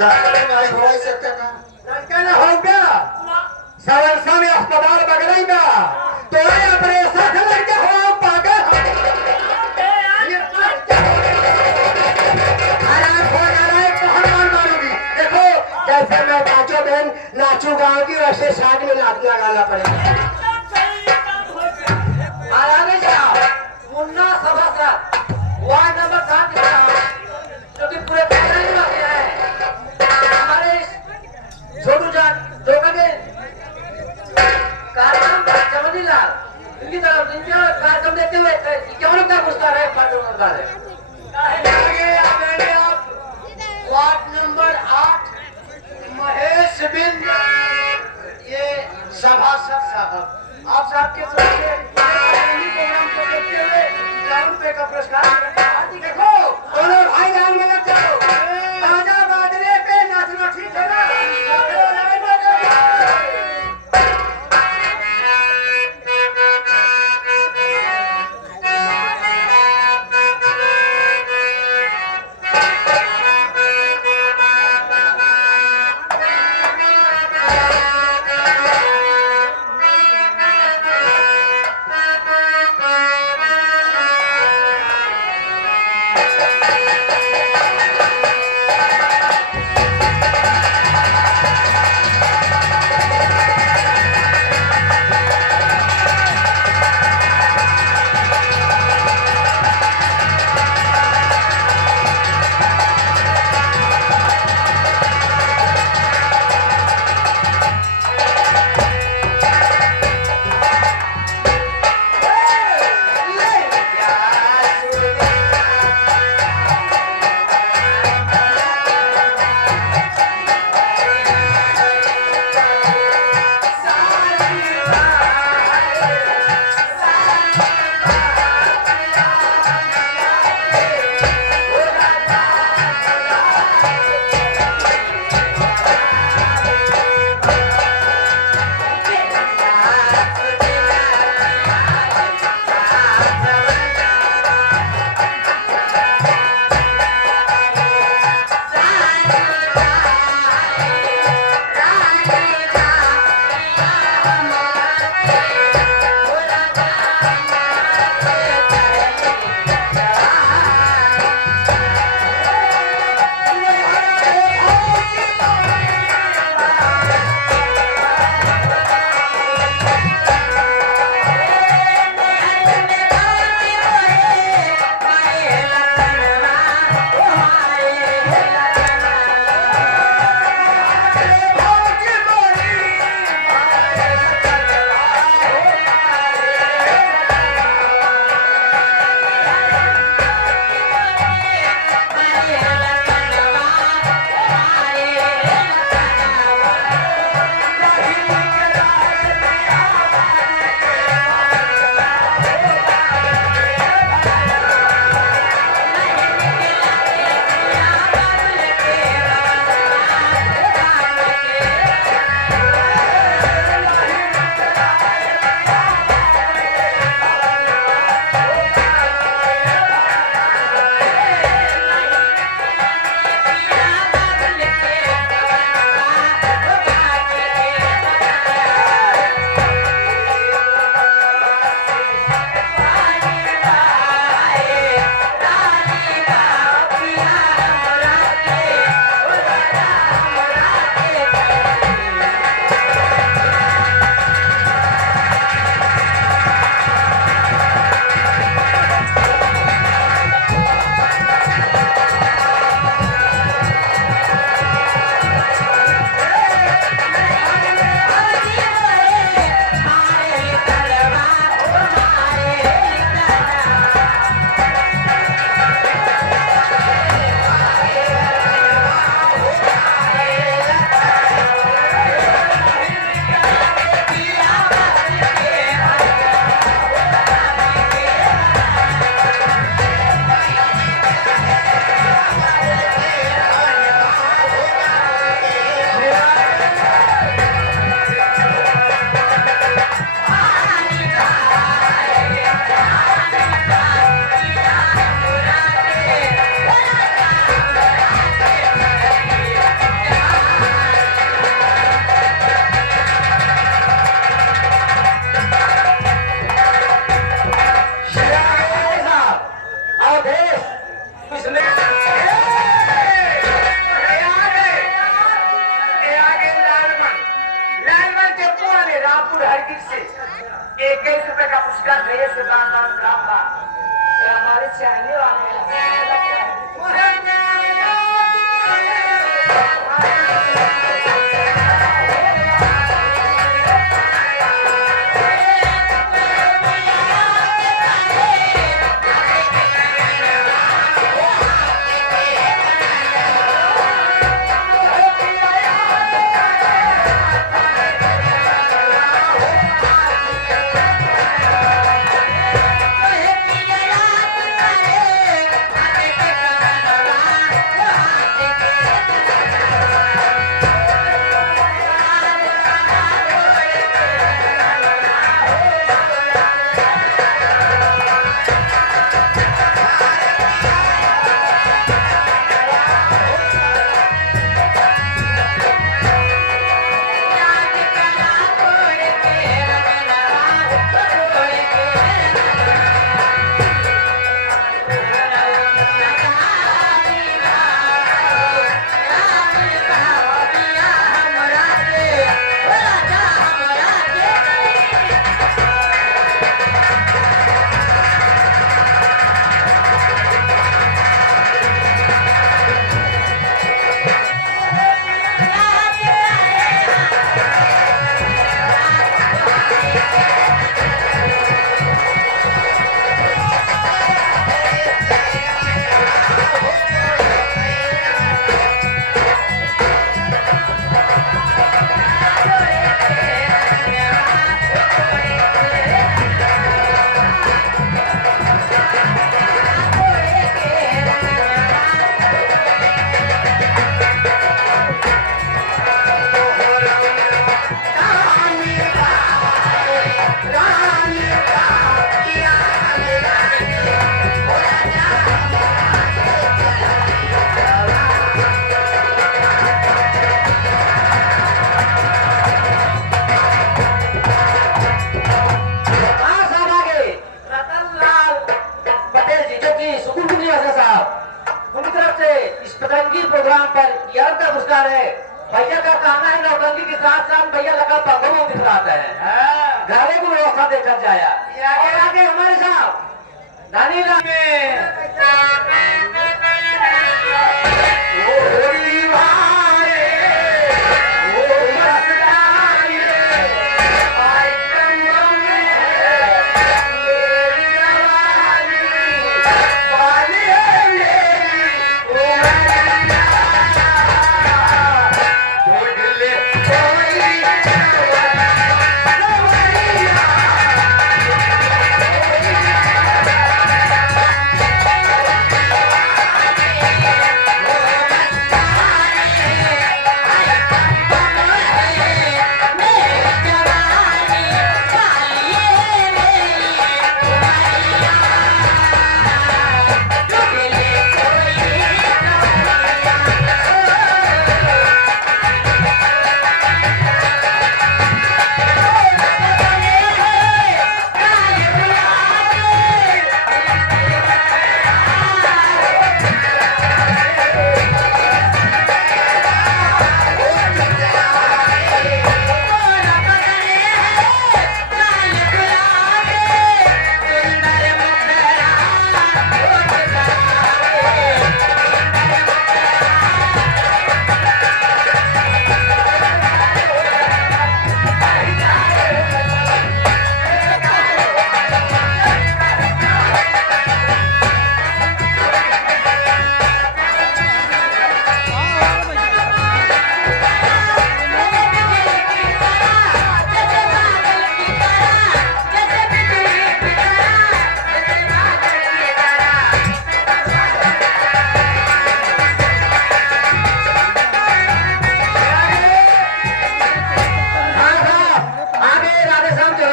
नाही होऊ शकते का? लड़का हो क्या सवरसा में अस्पताल बगलेगा तो ये अपने साथ लड़के हो पागल देखो जैसे मैं नाचो बहन नाचू गाँव की वैसे शादी में नाच लगाना पड़ेगा मुन्ना सभासद वार्ड नंबर 7 जो कि पूरे प्रदेश में है हमारे छोटू जान जो कभी कार्यक्रम चमनी लाल इनकी तरफ इनके कार्यक्रम देते हुए क्यों लोग क्या पूछता रहे कार्यक्रम है आप वार्ड नंबर 8 महेश बिंद ये सभासद साहब आप साहब के तरफ से प्रोग्राम को देखते हुए 1,000 रुपए का पुरस्कार देखो दोनों भाई लाइन में लग जाओ बाजा बाजने पे नाचना ठीक है ना 21 रुपए का पुरस्कार भेजे से नाम था ये हमारे चाहने वाले प्रोग्राम पर यह का पुरस्कार है। भैया का कहना है नौटंकी के साथ साथ भैया लगा पंखों दिख रहा है घरे को व्यवस्था देखा जाया आगे हमारे साथ नानी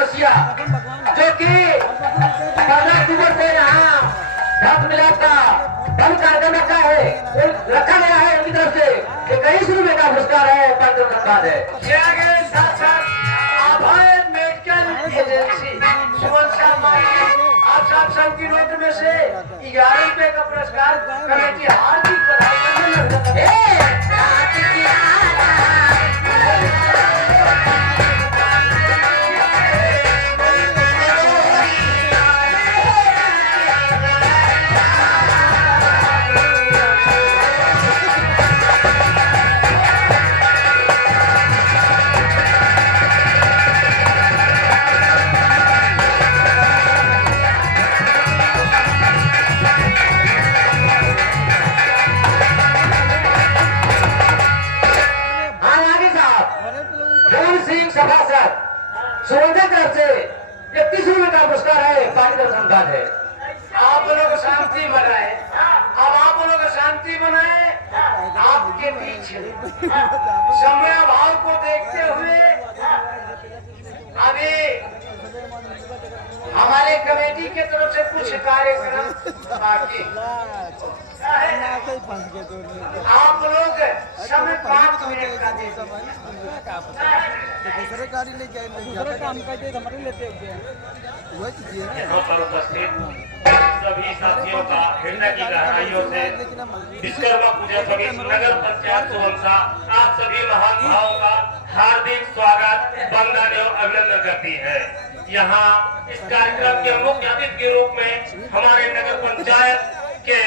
जो कि 15 अक्टूबर को यहाँ ढाक मिलाप का बंद कार्यक्रम रखा है रखा गया है उनकी तरफ से 21 रुपए का पुरस्कार है पुरस्कार है साथ साथ अभय मेडिकल एजेंसी आप सबकी नोट में से 11 रुपए का पुरस्कार कमेटी हार्दिक बधाई सुगंधित तरफ से 31 रुपए का पुरस्कार है, पार्टी का धन्यवाद है। आप लोग शांति बनाए। अब आप लोग शांति बनाए। आपके बीच समय अभाव को देखते हुए अभी हमारे कमेटी के तरफ से कुछ कार्यक्रम बाकी। आप लोग समय 5 मिनट का दे दूसरे गाड़ी लेके काम करते हमारे लेते यहाँ पर उपस्थित सभी साथियों का हृदय की गहराइयों से विश्वकर्मा पूजा समिति नगर पंचायत सोहंसा आप सभी महान भावों का हार्दिक स्वागत, वंदन एवं अभिनंदन करती है। यहाँ इस कार्यक्रम के मुख्य अतिथि के रूप में हमारे नगर पंचायत के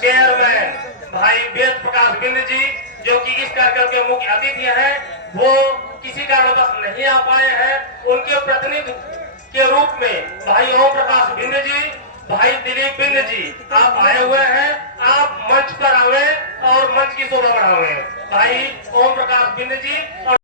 चेयरमैन भाई वेद प्रकाश बिंद जी, जो कि इस कार्यक्रम के मुख्य अतिथि हैं, वो किसी कारणवश नहीं आ पाए हैं। उनके प्रतिनिधि के रूप में भाई ओम प्रकाश बिंद जी, भाई दिलीप बिंद जी आप आए हुए हैं। आप मंच पर आवे और मंच की शोभा बढ़ावे। भाई ओम प्रकाश बिंद जी और